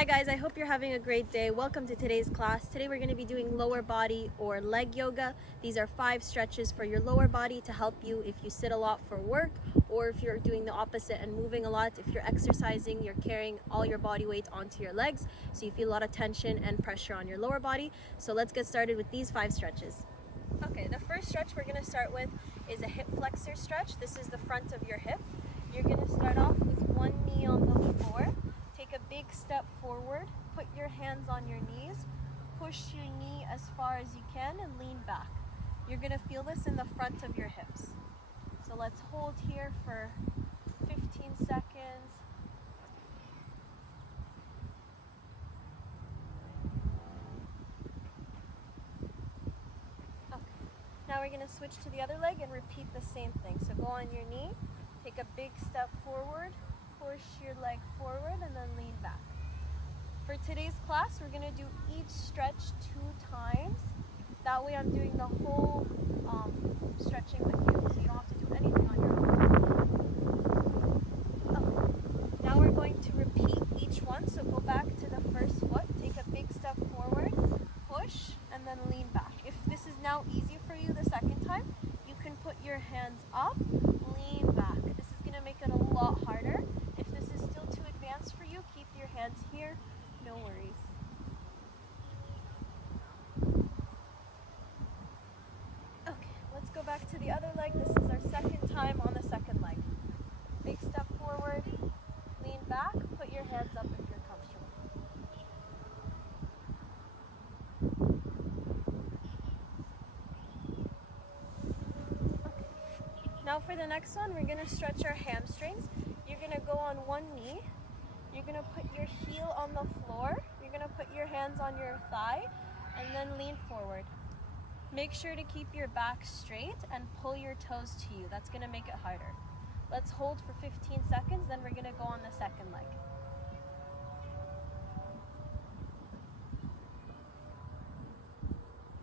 Hi guys, I hope you're having a great day. Welcome to today's class. Today we're going to be doing lower body or leg yoga. These are 5 stretches for your lower body to help you if you sit a lot for work, or if you're doing the opposite and moving a lot. If you're exercising, you're carrying all your body weight onto your legs, so you feel a lot of tension and pressure on your lower body. So let's get started with these 5 stretches. Okay, the first stretch we're going to start with is a hip flexor stretch. This is the front of your hip. You're going to start off with one knee on the floor. Take a big step forward, put your hands on your knees, push your knee as far as you can and lean back. You're going to feel this in the front of your hips. So let's hold here for 15 seconds. Okay. Now we're going to switch to the other leg and repeat the same thing. So go on your knee, take a big step forward, push your leg forward and then lean back. For today's class, we're going to do each stretch 2 times. That way I'm doing the whole stretching with you, so you don't have to do anything on your own. Okay. Now we're going to repeat each one. So go back to the first foot, take a big step forward, push, and then lean back. If this is now easy for you the second time, you can put your hands up, lean back. This is going to make it a lot harder. If this is still too advanced for you, keep your hands here. No worries. Okay, let's go back to the other leg. This is our second time on the second leg. Big step forward, lean back, put your hands up if you're comfortable. Okay. Now for the next one, we're going to stretch our hamstrings. You're going to go on one knee. You're going to put your heel on the floor. You're going to put your hands on your thigh and then lean forward. Make sure to keep your back straight and pull your toes to you. That's going to make it harder. Let's hold for 15 seconds, then we're going to go on the second leg.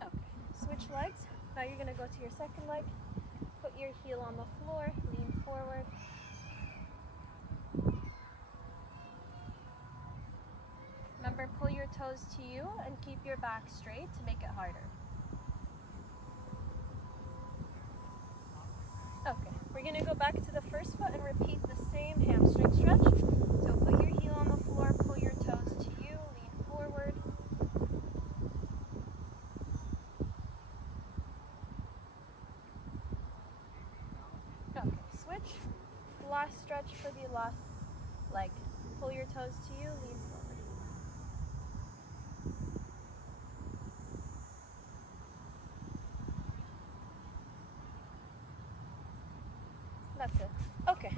Okay, switch legs. Now you're going to go to your second leg. Put your heel on the floor, lean forward. Remember, pull your toes to you and keep your back straight to make it harder. Okay, we're going to go back to the first foot and repeat the same hamstring stretch. So put your heel on the floor, pull your toes to you, lean forward. Okay, switch. Last stretch for the last leg. Pull your toes to you, lean forward. That's it. Okay.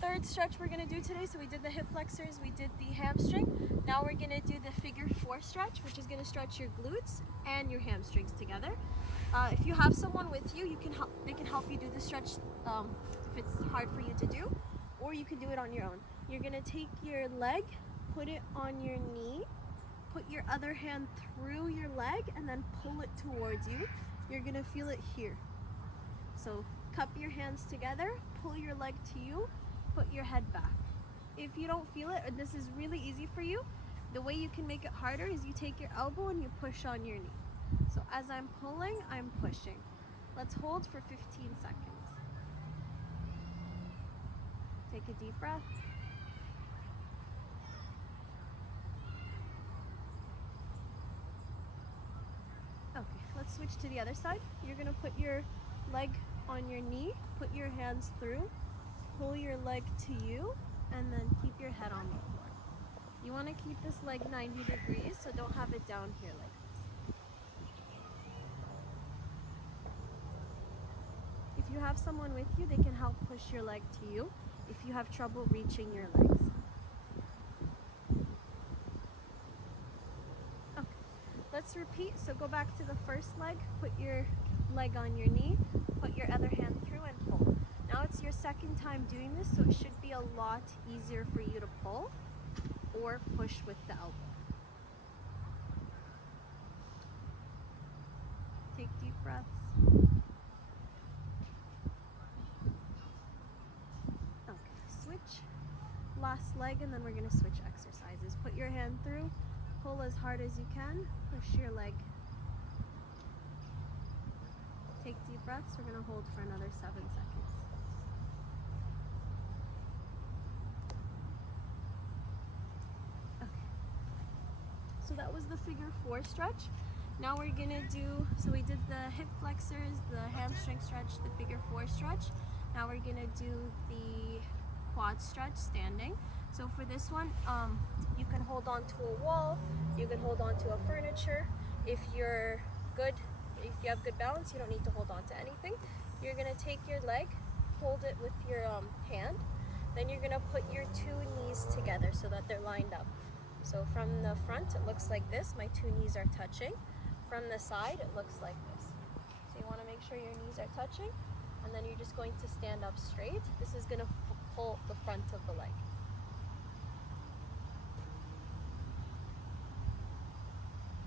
Third stretch we're going to do today. So we did the hip flexors, we did the hamstring. Now we're going to do the figure 4 stretch, which is going to stretch your glutes and your hamstrings together. If you have someone with you, they can help you do the stretch if it's hard for you to do, or you can do it on your own. You're going to take your leg, put it on your knee, put your other hand through your leg, and then pull it towards you. You're going to feel it here. So cup your hands together, pull your leg to you, put your head back. If you don't feel it, and this is really easy for you, the way you can make it harder is you take your elbow and you push on your knee. So as I'm pulling, I'm pushing. Let's hold for 15 seconds. Take a deep breath. Okay, let's switch to the other side. You're going to put your leg on your knee, put your hands through, pull your leg to you, and then keep your head on the floor. You want to keep this leg 90 degrees, so don't have it down here like this. If you have someone with you, they can help push your leg to you if you have trouble reaching your legs. Okay, let's repeat. So go back to the first leg, put your leg on your knee, put your other hand through and pull. Now it's your second time doing this, so it should be a lot easier for you to pull or push with the elbow. Take deep breaths. Okay, switch. Last leg, and then we're going to switch exercises. Put your hand through. Pull as hard as you can. Push your leg. Take deep breaths. We're going to hold for another 7 seconds. Okay. So that was the figure 4 stretch. Now we're going to do, so we did the hip flexors, the hamstring stretch, the figure 4 stretch. Now we're going to do the quad stretch standing. So for this one, you can hold on to a wall, you can hold on to a furniture. If you're good, if you have good balance, you don't need to hold on to anything. You're gonna take your leg, hold it with your hand, then you're gonna put your 2 knees together so that they're lined up. So from the front, it looks like this, my 2 knees are touching. From the side, it looks like this. So you wanna make sure your knees are touching, and then you're just going to stand up straight. This is gonna pull the front of the leg.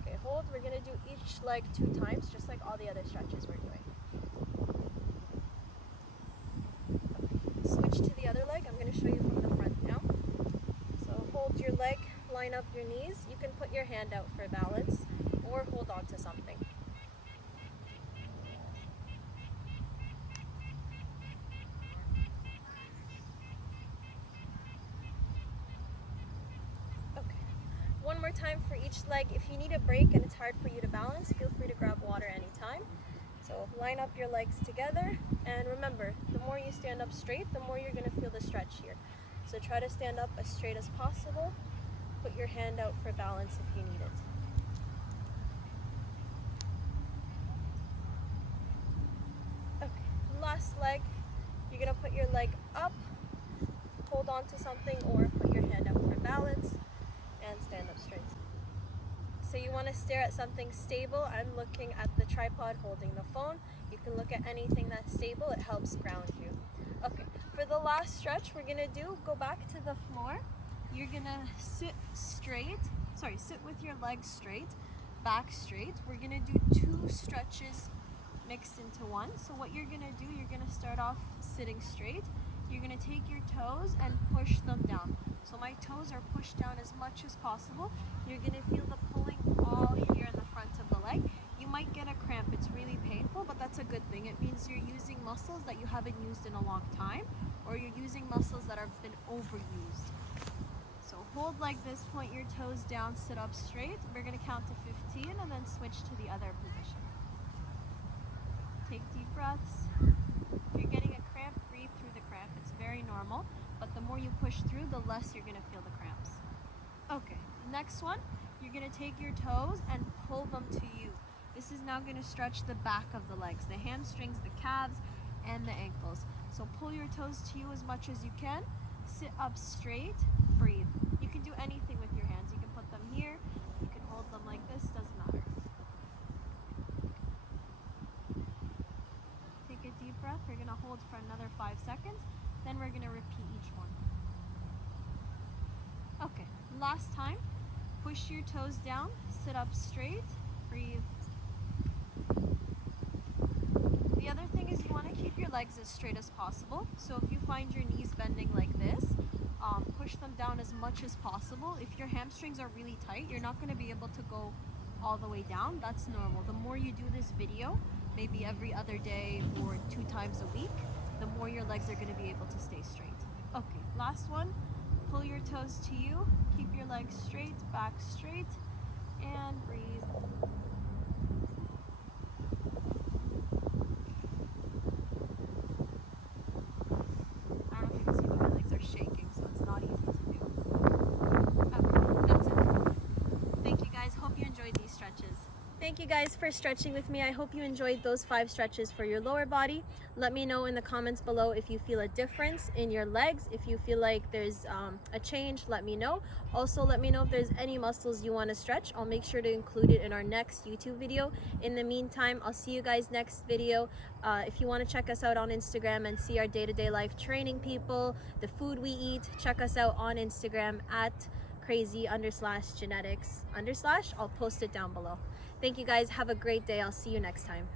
Okay, hold. We're gonna do each leg 2 times, just like all the other stretches we're doing. Okay. Switch to the other leg. I'm gonna show you from the front now. So hold your leg, line up your knees. You can put your hand out for balance or hold on to something. One more time for each leg. If you need a break and it's hard for you to balance, feel free to grab water anytime. So line up your legs together, and remember, the more you stand up straight, the more you're going to feel the stretch here. So try to stand up as straight as possible. Put your hand out for balance if you need it. Okay, last leg. You're going to put your leg up, hold on to something, or put your hand out for balance. And stand up straight. So you want to stare at something stable. I'm looking at the tripod holding the phone. You can look at anything that's stable. It helps ground you. Okay, for the last stretch we're going to do, go back to the floor. You're going to sit with your legs straight, back straight. We're going to do 2 stretches mixed into one. So what you're going to do, you're going to start off sitting straight. You're going to take your toes and push them down. So my toes are pushed down as much as possible. You're going to feel the pulling all here in the front of the leg. You might get a cramp. It's really painful, but that's a good thing. It means you're using muscles that you haven't used in a long time, or you're using muscles that have been overused. So hold like this, point your toes down, sit up straight. We're going to count to 15 and then switch to the other position. Take deep breaths. If you're getting a cramp, breathe through the cramp. It's very normal, but the more you push through, the less you're going to feel the cramps. Okay, next one, you're going to take your toes and pull them to you. This is now going to stretch the back of the legs, the hamstrings, the calves, and the ankles. So pull your toes to you as much as you can. Sit up straight, breathe. You can do anything with your hands. You can put them here, you can hold them like this, doesn't matter. Take a deep breath. We're going to hold for another 5 seconds. Then we're going to repeat each one. Okay, last time. Push your toes down, sit up straight, breathe. The other thing is you want to keep your legs as straight as possible. So if you find your knees bending like this, push them down as much as possible. If your hamstrings are really tight, you're not going to be able to go all the way down. That's normal. The more you do this video, maybe every other day or 2 times a week, the more your legs are going to be able to stay straight. Okay, last one. Pull your toes to you, keep your legs straight, back straight, and breathe. I don't know if you can see, but my legs are shaking, so it's not easy to do. Okay, that's it. Thank you guys, hope you enjoyed these stretches. Thank you guys for stretching with me. I hope you enjoyed those 5 stretches for your lower body. Let me know in the comments below if you feel a difference in your legs. If you feel like there's a change, let me know. Also, let me know if there's any muscles you want to stretch. I'll make sure to include it in our next YouTube video. In the meantime, I'll see you guys next video. If you want to check us out on Instagram and see our day-to-day life training people, the food we eat, check us out on Instagram at crazy_genetics_. I'll post it down below. Thank you guys. Have a great day. I'll see you next time.